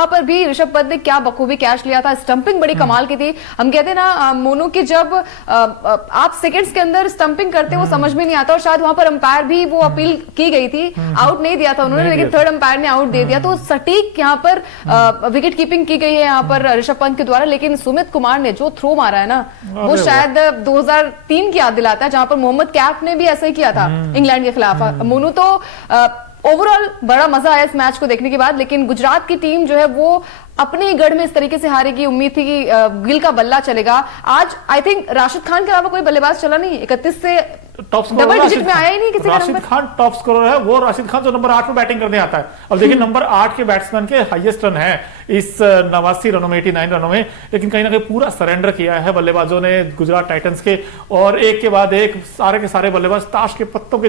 वहां पर भी ऋषभ पंत ने क्या बखूबी कैच लिया था, स्टंपिंग बड़ी कमाल की थी। हम कहते हैं ना मोनू की जब आप सेकंड्स के अंदर स्टंपिंग करते वो समझ में नहीं आता, और शायद वहां पर अंपायर भी वो अपील की गई थी, आउट नहीं दिया था उन्होंने, लेकिन थर्ड अंपायर ने आउट दे दिया। तो सटीक यहाँ पर विकेट कीपिंग की गई है यहाँ पर ऋषभ पंत के द्वारा। लेकिन सुमित कुमार ने जो थ्रो मारा है ना, वो शायद 2003 की याद दिलाता है, जहां पर मोहम्मद कैफ ने भी ऐसा ही किया था इंग्लैंड के खिलाफ। मोनू तो ओवरऑल बड़ा मजा आया इस मैच को देखने के बाद। लेकिन गुजरात की टीम जो है वो अपने ही गढ़ में इस तरीके से हारेगी, उम्मीद थी कि गिल का बल्ला चलेगा। आज आई थिंक राशिद खान के अलावा कोई बल्लेबाज चला नहीं, 31 से टॉप स्कोरर डबल डिजिट में आया ही नहीं किसी का राशिद खान टॉप स्कोरर है। वो राशिद खान जो नंबर 8 पे बैटिंग करने आता है। अब देखिए नंबर 8 के बैट्समैन के हाईएस्ट रन है इस 89 रनों में, 89 रनों में, लेकिन कहीं ना कहीं पूरा सरेंडर किया है बल्लेबाजों ने गुजरात टाइटंस के, और एक के बाद एक सारे के सारे बल्लेबाज ताश के पत्तों के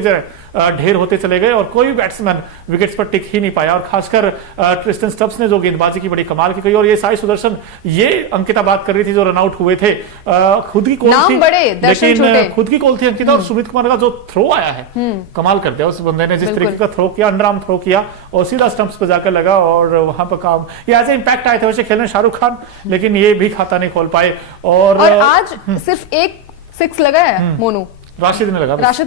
ढेर होते चले गए और कोई बैट्समैन विकेट्स पर टिक ही नहीं पाया। और खासकर ट्रिस्टन स्टब्स ने जो गेंदबाजी की बड़ी कमाल की, और ये साई सुदर्शन, ये अंकिता बात कर रही थी जो रन आउट हुए थे, खुद की कॉल थी, लेकिन खुद की कॉल थी अंकिता, और सुमित कुमार का जो थ्रो आया है कमाल कर दिया उस बंदे ने, जिस तरीके का थ्रो किया, अंडर आर्म थ्रो किया और सीधा स्टंप्स पे जाकर लगा, और वहां पर काम ये ऐसे इंपैक्ट आए थे वैसे खेलने शाहरुख खान, लेकिन ये भी खाता नहीं खोल पाए। और आज सिर्फ एक 6 लगा है मोनू, राशिद ने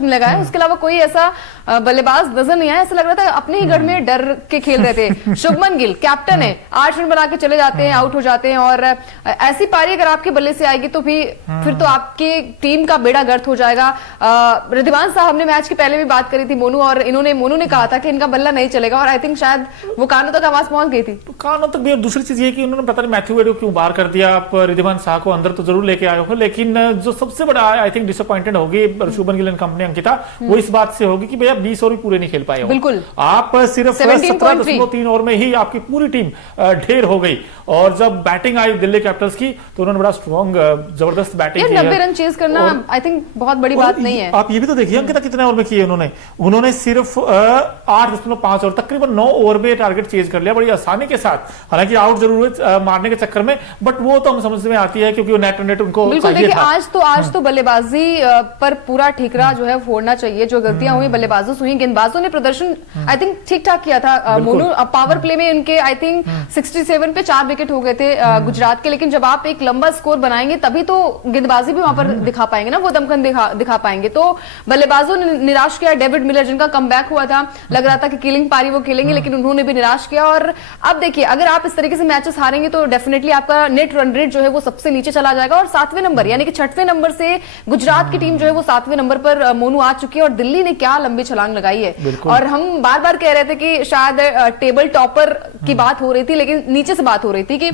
लगा है, उसके अलावा कोई ऐसा बल्लेबाज नजर नहीं आया। ऐसा लग रहा था अपने ही गढ़ में डर के खेल रहे थे। शुभमन गिल कैप्टन है, 8 रन बना के चले जाते हैं, आउट हो जाते हैं, और ऐसी पारी अगर आपके बल्ले से आएगी तो फिर तो आपकी टीम का बेड़ा गर्क हो जाएगा। रिद्वान साहब ने मैच की पहले भी बात करी थी मोनू, और मोनू ने कहा था कि इनका बल्ला नहीं चलेगा, और आई थिंक शायद वो कानों तक आवाज पहुंच गई थी, कानों तक भी। और दूसरी चीज ये कि उन्होंने पता नहीं मैथ्यू वेड को क्यों बाहर कर दिया। आप रिद्वान साहब को अंदर तो जरूर लेके आए हो, लेकिन जो सबसे बड़ा आई थिंक डिसअपॉइंटेड होगी शुभमन गिल एंड कंपनी अंकिता, वो इस बात से होगी कि भैया 20 ओवर भी पूरे नहीं खेल पाए हो। बिल्कुल, आप सिर्फ 17.3 ओवर में ही आपकी पूरी टीम ढेर हो गई। और जब बैटिंग आई दिल्ली कैपिटल्स की तो उन्होंने बड़ा स्ट्रॉन्ग जबरदस्त बैटिंग की। 90 रन चेज करना आई थिंक बहुत बड़ी बात नहीं है। आप ये भी तो देखिए अंकिता कितने ओवर में किए उन्होंने सिर्फ 8.5 ओवर, तकरीबन 9 ओवर में टारगेट चेज कर लिया बड़ी आसानी के साथ। हालांकि आउट जरूर हुए मारने के चक्कर में, बट वो तो हम समझ में आती है क्योंकि वो नेट उनको चाहिए था। आज तो बल्लेबाजी पर पूरा ठीकरा जो है फोड़ना चाहिए। जो गलतियां हुई बल्लेबाजों से हुई, गेंदबाजों ने प्रदर्शन आई थिंक ठीक ठाक किया था। मोनू पावर प्ले में उनके आई थिंक 67 पे 4 विकेट हो गए थे गुजरात के, लेकिन जब आप एक लंबा स्कोर बनाएंगे तभी तो गेंदबाजी भी वहां पर दिखा पाएंगे ना, वो दमखम दिखा पाएंगे। तो बल्लेबाजों ने निराश किया। डेविड मिलर जिनका कमबैक हुआ था, लग रहा था कि किलिंग पारी वो खेलेंगे, लेकिन उन्होंने भी निराश किया। और अब देखिए अगर आप इस तरीके से मैचेस हारेंगे तो डेफिनेटली आपका नेट रन रेट जो है वो सबसे नीचे चला जाएगा, और 7वें नंबर यानी कि 6वें नंबर से गुजरात की टीम जो है वो 7वें नंबर पर मोनू आ चुकी है। और दिल्ली ने क्या लंबी छलांग लगाई है, और हम बार बार कह रहे थे कि शायद टेबल टॉपर की बात हो रही थी, लेकिन नीचे से बात हो रही थी कि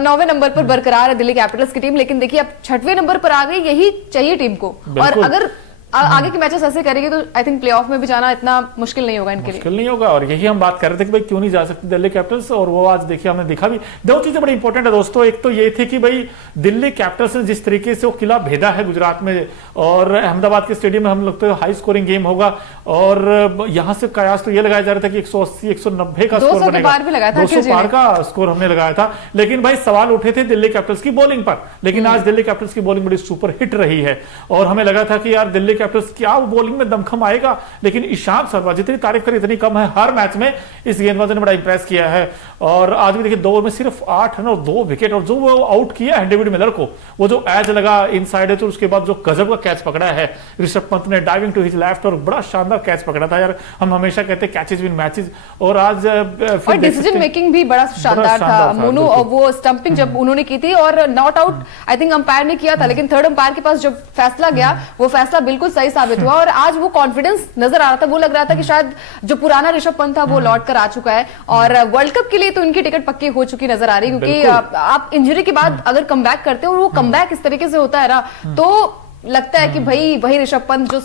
9वें नंबर पर बरकरार है दिल्ली कैपिटल्स की टीम, लेकिन देखिए अब 6वें नंबर पर आ गई। यही चाहिए टीम को, और अगर आगे के मैचेस ऐसे करेंगे तो आई थिंक प्लेऑफ में भी जाना इतना मुश्किल नहीं होगा इनके लिए। मुश्किल नहीं होगा, और यही हम बात कर रहे थे कि भाई क्यों नहीं जा सकती दिल्ली कैपिटल्स, और वो आज देखिए हमने दिखा भी। दो चीजें बड़ी इंपॉर्टेंट है दोस्तों। एक तो ये थी कि भाई दिल्ली कैपिटल्स ने जिस तरीके से वो किला भेदा है गुजरात में, और अहमदाबाद के स्टेडियम में हम लोग तो हाई स्कोरिंग गेम होगा, और यहां से कयास तो ये लगाया जा रहा था कि 180 190 का स्कोर बनेगा, 200 पार का स्कोर हमने लगाया था। लेकिन भाई सवाल उठे थे दिल्ली कैपिटल्स की बॉलिंग पर, लेकिन आज दिल्ली कैपिटल्स की बॉलिंग बड़ी सुपर हिट रही है, और हमें लगा था कि यार दिल्ली कैपिटल्स क्या बॉलिंग में दमखम आएगा, लेकिन ईशांत शर्मा जितनी तारीफ करी इतनी कम है। हर मैच में इस गेंदबाज ने बड़ा इंप्रेस किया है, और आज भी देखिए 2 ओवर में सिर्फ 8 रन और 2 विकेट, और जो वो आउट किया है डेविड मिलर को, वो जो एज लगा इनसाइड है, तो उसके बाद जो गजब का कैच पकड़ा है ऋषभ पंत ने डाइविंग टू हिज लेफ्ट, और बड़ा शानदार कैच पकड़ा था यार। हम हमेशा कहते हैं कैचेस विन मैचेस, और आज डिसीजन मेकिंग भी बड़ा शानदार था मोनू। वो स्टंपिंग जब उन्होंने की थी, और not out I think umpire ने किया था, लेकिन थर्ड अंपायर के पास जब फैसला गया वो फैसला बिल्कुल सही साबित हुआ, और आज वो कॉन्फिडेंस नजर आ रहा था। वो लग रहा था कि शायद जो पुराना ऋषभ पंत था वो लौट कर आ चुका है, और वर्ल्ड कप के लिए तो इनकी टिकट पक्की हो चुकी नजर आ रही है, क्योंकि आप इंजरी के बाद अगर कमबैक करते हो, वो कमबैक इस तरीके से होता है ना, तो लगता है कि भाई वही ऋषभ पंत जो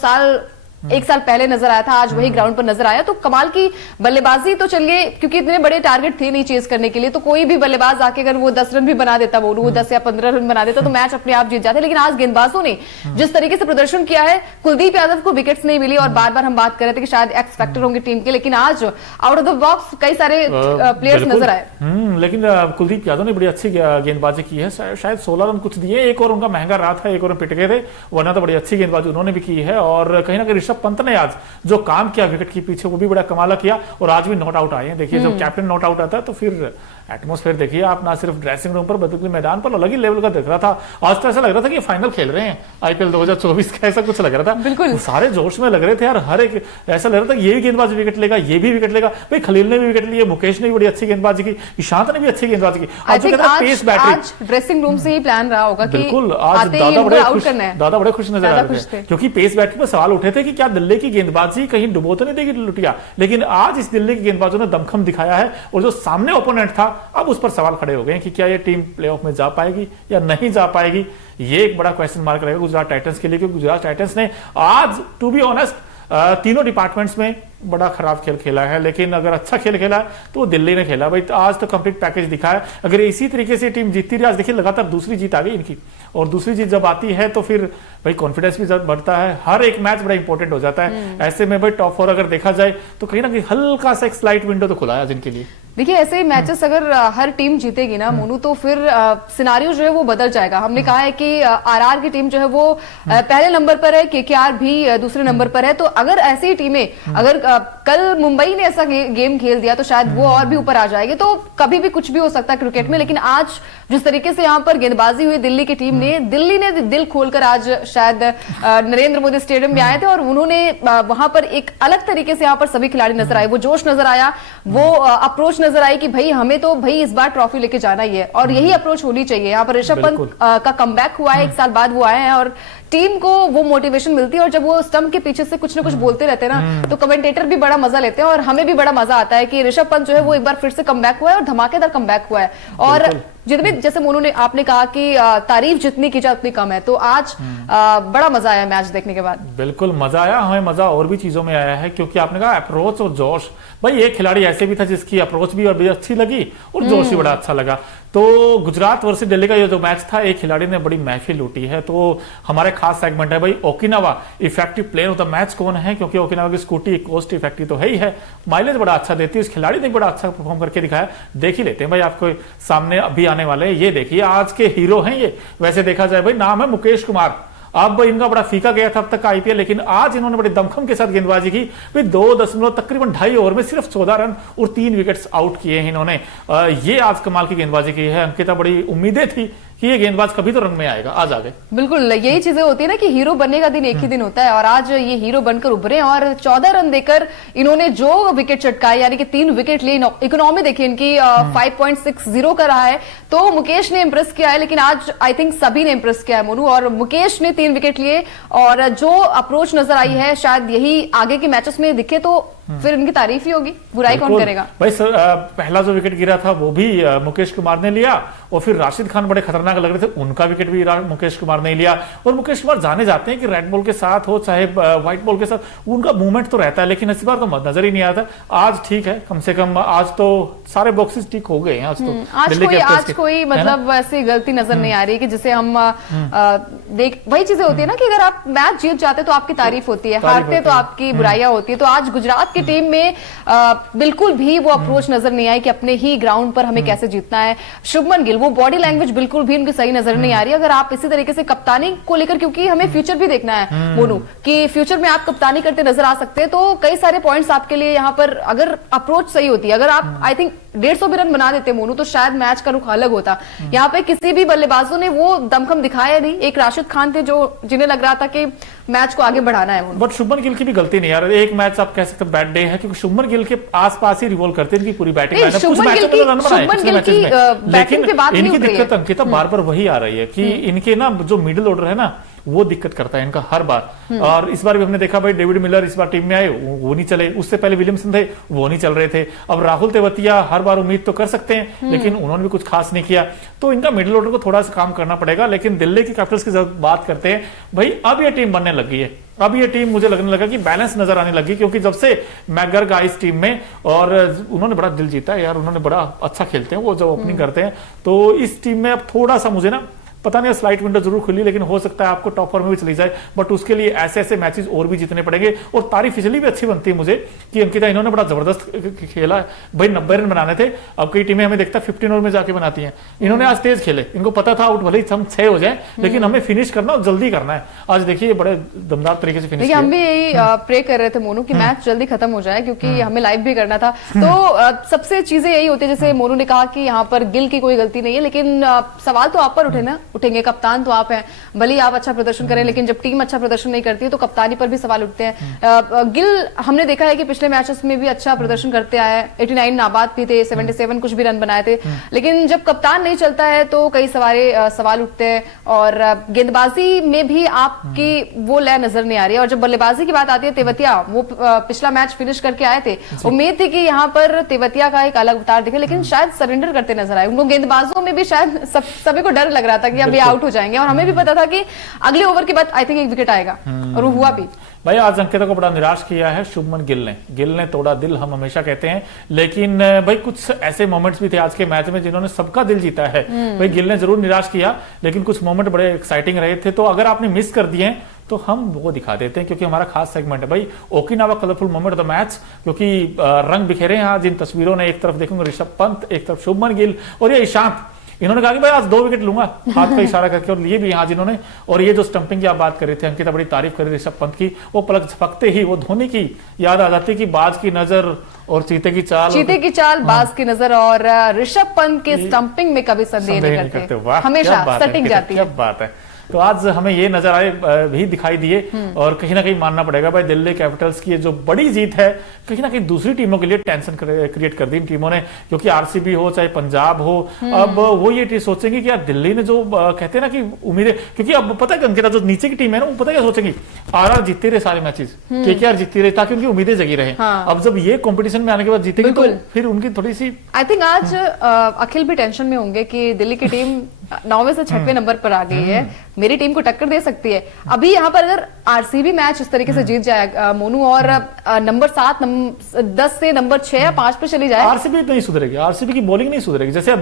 1 साल पहले नजर आया था, आज वही ग्राउंड पर नजर आया। तो कमाल की बल्लेबाजी तो चलिए, क्योंकि इतने बड़े टारगेट थे नहीं चेज करने के लिए, तो कोई भी बल्लेबाज आके अगर वो 10 रन भी बना देता, वो 10 या 15 रन बना देता, तो मैच अपने आप जीत जाते। लेकिन आज गेंदबाजों ने जिस तरीके से प्रदर्शन किया है, कुलदीप यादव को विकेट्स नहीं मिली, और बार बार हम बात कर रहे थे कि शायद एक्स फैक्टर होंगे टीम के, लेकिन आज आउट ऑफ द बॉक्स कई सारे प्लेयर्स नजर आए। लेकिन कुलदीप यादव ने बड़ी अच्छी गेंदबाजी की है, शायद 16 रन कुछ दिए, एक और उनका महंगा रहा था, एक और पिट गए थे, वरना तो बड़ी अच्छी गेंदबाजी उन्होंने भी की है। और कहीं ना कहीं ऋषभ पंत ने आज जो काम किया विकेट के पीछे, वो भी बड़ा कमाल किया, और आज भी नॉट आउट आए हैं। देखिए जब कैप्टन नॉट आउट आता है तो फिर एटमोस्फेयर देखिए आप, ना सिर्फ ड्रेसिंग रूम पर बल्कि मैदान पर अलग ही लेवल का दिख रहा था। आज तो ऐसा लग रहा था कि फाइनल खेल रहे हैं आईपीएल 2024 का, ऐसा कुछ लग रहा था। बिल्कुल सारे जोश में लग रहे थे यार, हर एक ऐसा लग रहा था ये भी गेंदबाज विकेट लेगा, ये भी विकेट लेगा। भाई खलील ने भी विकेट लिए, मुकेश ने भी बड़ी अच्छी गेंदबाजी की, ईशांत ने भी अच्छी गेंदबाजी की। आज ड्रेसिंग रूम से ही प्लान रहा होगा कि बिल्कुल आज दादा बड़े खुश नजर आ रहे थे, क्योंकि पेस बैटिंग में सवाल उठे थे कि क्या दिल्ली की गेंदबाजी कहीं डुबो तो नहीं देगी लुटिया, लेकिन आज इस दिल्ली के गेंदबाजों ने दमखम दिखाया है। और जो सामने ओपोनेंट था, अब उस पर सवाल खड़े हो गए कि क्या ये टीम प्लेऑफ में जा पाएगी या नहीं जा पाएगी। ये एक बड़ा क्वेश्चन मार्क रहेगा गुजरात टाइटंस के लिए, क्योंकि गुजरात टाइटंस ने आज टू बी ऑनेस्ट तीनों डिपार्टमेंट्स में बड़ा खराब खेल खेला है, लेकिन अगर अच्छा खेल खेला तो वो दिल्ली ने खेला। भाई आज तो कंप्लीट पैकेज दिखा है। अगर इसी तरीके से टीम जीतती रही, आज देखिए लगातार दूसरी जीत आ गई इनकी, और दूसरी जीत जब आती है तो फिर भाई कॉन्फिडेंस भी बढ़ता है, हर एक मैच बड़ा इंपॉर्टेंट हो जाता है। ऐसे में भाई टॉप 4 अगर देखा जाए तो कहीं ना कहीं हल्का सा एक स्लाइट विंडो तो खुला है जिनके लिए। देखिए ऐसे मैचेस अगर हर टीम जीतेगी ना मोनू, तो फिर सिनारियो जो है वो बदल जाएगा। हमने कहा है कि आरआर की टीम जो है वो पहले नंबर पर है, केकेआर भी दूसरे नंबर पर है। तो अगर ऐसी ही टीमें, अगर कल मुंबई ने ऐसा गेम खेल दिया तो शायद वो और भी ऊपर आ जाएगी। तो कभी भी कुछ भी हो सकता है क्रिकेट में, लेकिन आज जिस तरीके से यहाँ पर गेंदबाजी हुई दिल्ली की टीम ने, दिल्ली ने दिल खोलकर आज शायद नरेंद्र मोदी स्टेडियम में आए थे और उन्होंने वहां पर एक अलग तरीके से यहाँ पर सभी खिलाड़ी नजर आए। वो जोश नजर आया, वो अप्रोच नजर आई कि भाई हमें तो भाई इस बार ट्रॉफी लेके जाना ही है, और यही अप्रोच होनी चाहिए। यहाँ पर ऋषभ पंत का कमबैक हुआ है, 1 साल बाद वो आए हैं और टीम को वो मोटिवेशन मिलती है। और जब वो स्टंप के पीछे से कुछ ना कुछ बोलते रहते हैं ना, तो कमेंटेटर भी बड़ा मजा लेते हैं और हमें भी बड़ा मजा आता है कि ऋषभ पंत जो है वो एक बार फिर से कमबैक हुआ है और धमाकेदार कमबैक हुआ है। और जितने जैसे मोनू ने आपने कहा कि तारीफ जितनी की जाए उतनी कम है, तो आज बड़ा मजा आया मैच देखने के बाद। बिल्कुल मजा आया, हमें मजा और भी चीजों में आया है, क्योंकि आपने कहा अप्रोच और जोश। भाई एक खिलाड़ी ऐसे भी था जिसकी अप्रोच भी और भी अच्छी लगी और जोश भी बड़ा अच्छा लगा। तो गुजरात वर्सेस दिल्ली का ये जो मैच था, एक खिलाड़ी ने बड़ी महफिल लूटी है। तो हमारे खास सेगमेंट है भाई Okinawa effective player of the match कौन है, क्योंकि ओकिनावा की स्कूटी कोस्ट इफेक्टिव तो है ही है, माइलेज बड़ा अच्छा देती है। उस खिलाड़ी ने बड़ा अच्छा परफॉर्म करके दिखाया। देख ही लेते हैं भाई, आपको सामने अभी आने वाले हैं। ये देखिए आज के हीरो हैं ये। वैसे देखा जाए भाई नाम है मुकेश कुमार, अब इनका बड़ा फीका गया था अब तक का आईपीएल, लेकिन आज इन्होंने बड़े दमखम के साथ गेंदबाजी की। भाई 2.2 ओवर में सिर्फ 14 रन और 3 विकेट्स आउट किए हैं इन्होंने। ये आज कमाल की गेंदबाजी की है। अंकिता बड़ी उम्मीदें थी कि ये गेंदबाज कभी तो रन में आएगा, आज आ गए। बिल्कुल यही चीजें होती है ना कि हीरो बनने का दिन एक ही दिन होता है, और आज ये हीरो बनकर उभरे और 14 रन देकर इन्होंने जो विकेट चटकाए, यानी कि 3 विकेट लिए। इकोनॉमी देखिए इनकी 5.60 का रहा है। तो मुकेश ने इंप्रेस किया है, लेकिन आज आई थिंक सभी ने इंप्रेस किया है मोनू, और मुकेश ने 3 विकेट लिए और जो अप्रोच नजर आई है शायद यही आगे के मैचेस में दिखे तो फिर इनकी तारीफ ही होगी, बुराई कौन करेगा। भाई सर पहला जो विकेट गिरा था वो भी मुकेश कुमार ने लिया, और फिर राशिद खान बड़े खतरनाक लग रहे थे, उनका विकेट भी मुकेश कुमार ने लिया। और मुकेश कुमार जाने जाते हैं कि रेड बॉल के साथ हो चाहे व्हाइट बॉल के साथ, उनका मूवमेंट तो रहता है, लेकिन इस बार तो नजर ही नहीं आता। आज ठीक है, कम से कम आज तो सारे बॉक्सेस ठीक हो गए हैं। आज कोई मतलब ऐसी गलती नजर नहीं आ रही कि जिसे हम देख। वही चीजें होती है ना कि अगर आप मैच जीत जाते तो आपकी तारीफ होती है, हारते तो आपकी बुराइयां होती है। तो आज गुजरात की टीम में बिल्कुल भी वो अप्रोच नजर नहीं आई कि अपने ही ग्राउंड पर हमें कैसे जीतना है। शुभमन गिल वो बॉडी लैंग्वेज बिल्कुल भी उनकी सही नजर नहीं आ रही। अगर आप इसी तरीके से कप्तानी को लेकर, क्योंकि हमें फ्यूचर भी देखना है मोनू कि फ्यूचर में आप कप्तानी करते नजर आ सकते हैं, तो कई सारे पॉइंट्स आपके लिए यहाँ पर अगर अप्रोच सही होती है, अगर आप आई थिंक 150 भी रन बना देते मोनू, तो शायद मैच का रुख अलग होता। यहाँ पे किसी भी बल्लेबाजों ने वो दमखम दिखाया नहीं। एक राशिद खान थे जो जिन्हें लग रहा था कि मैच को आगे बढ़ाना है। बट शुभमन गिल की भी गलती नहीं यार, एक मैच आप कह सकते बैड डे है, क्योंकि शुभमन गिल के आसपास ही रिवॉल्व करते हैं इनकी पूरी बैटिंग लाइनअप। कुछ मैचों में रन बनाए पिछले मैचेस में, लेकिन इनकी दिक्कत अंकिता बार बार वही आ रही है कि इनके ना जो मिडिल ऑर्डर है ना वो दिक्कत करता है इनका हर बार। और इस बार भी हमने देखा भाई डेविड मिलर इस बार टीम में आए, वो नहीं चले। उससे पहले विलियमसन थे, वो नहीं चल रहे थे। अब राहुल तेवतिया हर बार उम्मीद तो कर सकते हैं, लेकिन उन्होंने भी कुछ खास नहीं किया। तो इनका मिडिल ऑर्डर को थोड़ा सा काम करना पड़ेगा। लेकिन दिल्ली की कैपिटल्स की जब बात करते हैं भाई, अब ये टीम बनने लग गई है। अब ये टीम मुझे लगने लगा कि बैलेंस नजर आने लगी, क्योंकि जब से मैकगर्ग आए इस टीम में और उन्होंने बड़ा दिल जीता है यार, उन्होंने बड़ा अच्छा खेलते हैं वो जब ओपनिंग करते हैं। तो इस टीम में अब थोड़ा सा मुझे ना पता नहीं स्लाइट विंडो जरूर खुली, लेकिन हो सकता है आपको टॉप 4 में भी चली जाए, बट उसके लिए ऐसे ऐसे मैचेस और भी जीतने पड़ेंगे। और तारीफ इसलिए भी अच्छी बनती है मुझे कि अंकिता इन्होंने बड़ा जबरदस्त खेला है भाई। 90 रन बनाने थे, अब कई टीमें हमें देखता 15 ओवर में जाके बनाती हैं, इन्होंने आज तेज खेले, इनको पता था आउट भले ही हम 6 हो जाए लेकिन हमें फिनिश करना और जल्दी करना है। आज देखिए बड़े दमदार तरीके से फिनिश किया। हम भी यही प्रे कर रहे थे मोनू कि मैच जल्दी खत्म हो जाए, क्योंकि हमें लाइव भी करना था। तो सबसे चीजें यही होती है, जैसे मोनू ने कहा कि यहाँ पर गिल की कोई गलती नहीं है, लेकिन सवाल तो आप पर उठेंगे, कप्तान तो आप हैं, भले ही आप अच्छा प्रदर्शन करें, लेकिन जब टीम अच्छा प्रदर्शन नहीं करती है तो कप्तानी पर भी सवाल उठते हैं। गिल हमने देखा है कि पिछले मैचेस में भी अच्छा प्रदर्शन करते आए, 89 नाबाद भी थे, 77 कुछ भी रन बनाए थे, लेकिन जब कप्तान नहीं चलता है तो कई सारे सवाल उठते हैं। और गेंदबाजी में भी आपकी वो लय नजर नहीं आ रही है। और जब बल्लेबाजी की बात आती है, तेवतिया वो पिछला मैच फिनिश करके आए थे, उम्मीद थी कि यहाँ पर तेवतिया का एक अलग अवतार दिखे, लेकिन शायद सरेंडर करते नजर आए। उनको गेंदबाजों में भी शायद सभी को डर लग रहा था कि अब ये आउट हो जाएंगे, और हमें भी पता था कि अगले ओवर के बाद आई थिंक एक विकेट आएगा, और वो हुआ भी। भाई आज अंकिता को बड़ा निराश किया है शुभमन गिल ने तोड़ा दिल, हम हमेशा कहते हैं, लेकिन भाई कुछ ऐसे मोमेंट्स भी थे आज के मैच में जिन्होंने सबका दिल जीता है। भाई गिल ने जरूर निराश किया, लेकिन कुछ मोमेंट बड़े एक्साइटिंग रहे थे, तो अगर आपने मिस कर दिए तो हम वो दिखा देते हैं, क्योंकि हमारा खास सेगमेंट है भाई Okinawa colourful moment of the match, क्योंकि रंग बिखेरे हैं आज इन तस्वीरों ने। एक तरफ देखूंगा ऋषभ पंत, एक तरफ शुभमन गिल, और ये ईशांत, इन्होंने कहा कि भाई आज 2 विकेट लूंगा, हाथ का इशारा करके, और लिए भी आज इन्होंने। और ये जो स्टंपिंग की आप बात कर रहे थे, अंकिता बड़ी तारीफ कर रही ऋषभ पंत की, वो पलक झपकते ही वो धोनी की याद आ जाती कि बाज की नजर और चीते की चाल, बाज की नजर, और ऋषभ पंत के स्टंपिंग में कभी संदेह नहीं करते, हमेशा सटिंग जाती है। बात है। तो आज हमें ये नजारे भी दिखाई दिए, और कहीं ना कहीं मानना पड़ेगा भाई दिल्ली कैपिटल्स की जो बड़ी जीत है, कहीं ना कहीं दूसरी टीमों के लिए टेंशन क्रिएट कर दी इन टीमों ने, क्योंकि आरसीबी हो चाहे पंजाब हो, अब वो ये सोचेंगे कि यार दिल्ली ने जो कहते हैं ना कि उम्मीदें, क्योंकि अब पता है अंकिता जो नीचे की टीम है ना, वो पता क्या सोचेंगे, आरआर जीतते रहे सारे मैचेस, केकेआर जीतती रहे, ताकि उनकी उम्मीदें जगी रहे। अब जब ये कॉम्पिटिशन में आने के बाद जीतेगी तो फिर उनकी थोड़ी सी, आई थिंक आज अखिल भी टेंशन में होंगे कि दिल्ली की टीम 9वें से 6वें नंबर पर आ गई है, मेरी टीम को टक्कर दे सकती है। अभी यहाँ पर अगर आरसीबी मैच इस तरीके से जीत जाए मोनू, और नंबर 7 10 से नंबर 6 या 5 पे चली जाए, आरसीबी नहीं सुधरेगी, आरसीबी की बॉलिंग नहीं सुधरेगी। जैसे अब